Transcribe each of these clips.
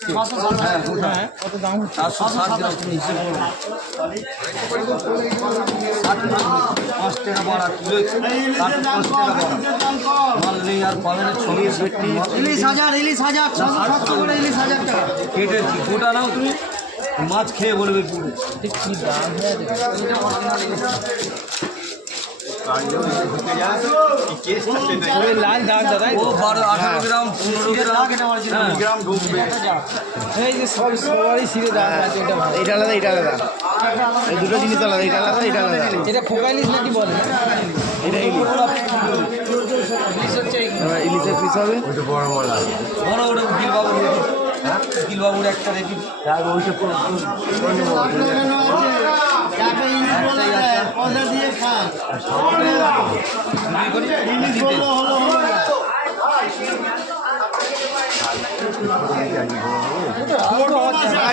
কত দাম? 460 গ্রাম তুমি হিসেব করো। 5 টাকা বাড়া কিলো, 5 টাকা বাড়া মাল নেই আর পাবেন 6 ইলিশ হাজার 700 করে ইলিশ 1000 টাকা কেটে গোটা নাও তুমি, মাছ খেয়ে বলবে পুরো কি দাম লাল দাগ দাদা ও 18 গ্রাম 15 গ্রাম ঢুকবে। এই যে সবারই সিরে দাম আছে। এটা আলাদা, এটা আলাদা, এই দুটো জিনিস আলাদা, এটা আলাদা, এটা আলাদা। এটা খোকা ইলিশ নাকি বলে? এটা ইলিশ হচ্ছে ইলিশের পিস হবে। বড় বড় উকিলবাবুর উকিলবাবুর একটা রেখি দিয়ে খান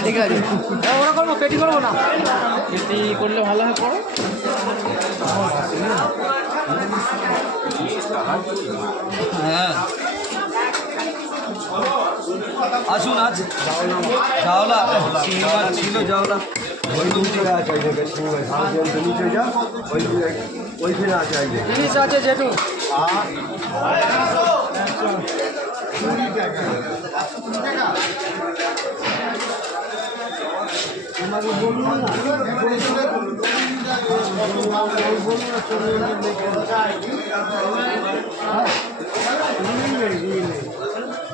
ঠিক আছে, ওরা করবো, পেটি করবো না, পেটি করলে ভালো হয়। করো হ্যাঁ আসুন আজ জাওলা শিঙি মাছ ছিল, জাওলা জিনিস আছে যেটু আমাকে বলুন না